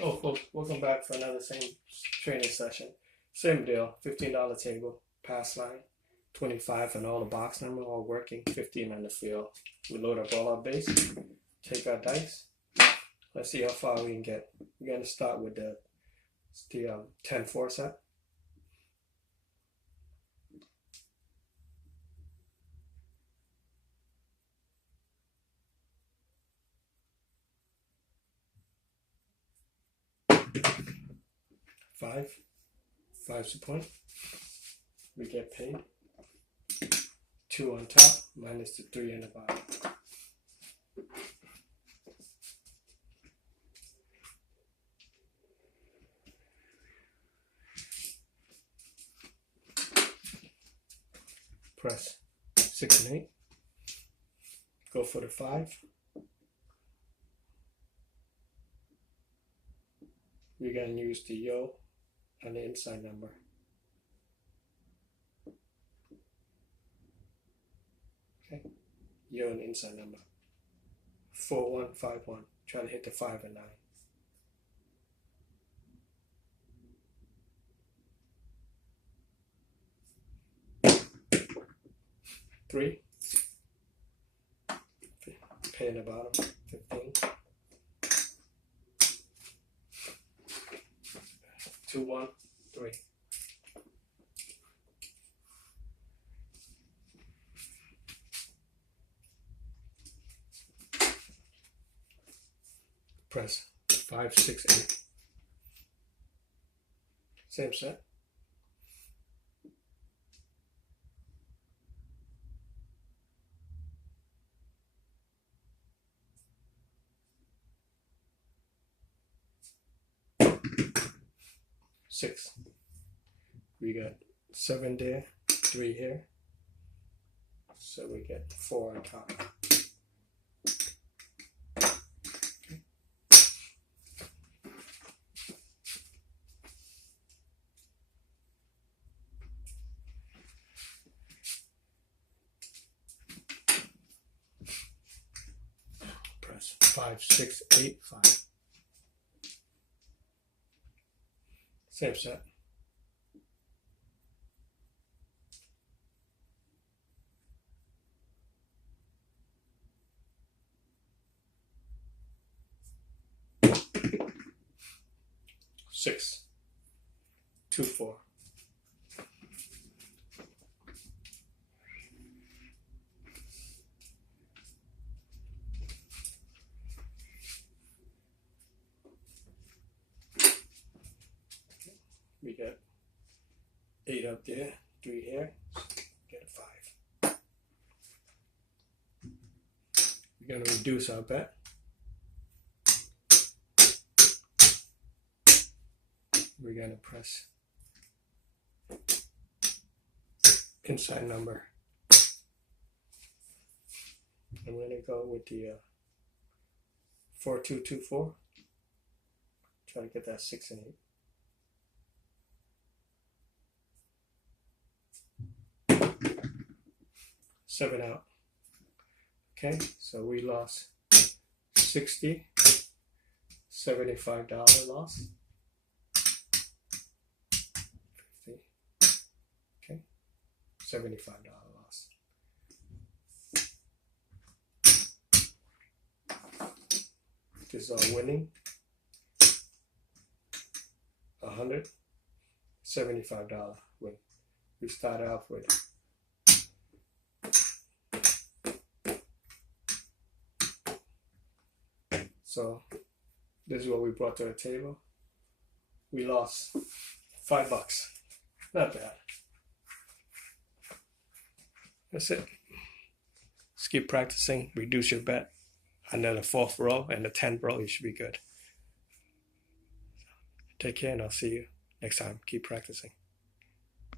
Oh, folks, welcome back for another same training session. Same deal, $15 table, pass line, 25 and all the box number, all working, 15 on the field. We load up all our base, take our dice. Let's see how far we can get. We're going to start with the 10-4 set. Five's the point. We get paid. 2 on top minus the 3 in the bottom. Press 6 and 8. Go for the 5. We're going to use the yo on the inside number. Okay, yo on the inside number. 4151. Try to hit the 5 and 9. 3. Pay in the bottom. 15. 2, 1, 3. Press 5, 6, 8. Same set. Six. We got 7 there, 3 here. So we get 4 on top. Press 5, 6, 8, 5. Same set. Six, 2, 4. We got 8 up there, 3 here, get a 5. We're going to reduce our bet. We're going to press inside number. I'm going to go with the 4224. Try to get that 6 and 8. 7 out. Okay, so we lost $60, $75 loss. 50. Okay, $75 loss. This is our winning. $175 win. We start off with so this is what we brought to the table. We lost $5. Not bad. That's it. Just keep practicing. Reduce your bet. And then the 4th row and the 10th row, you should be good. Take care and I'll see you next time. Keep practicing.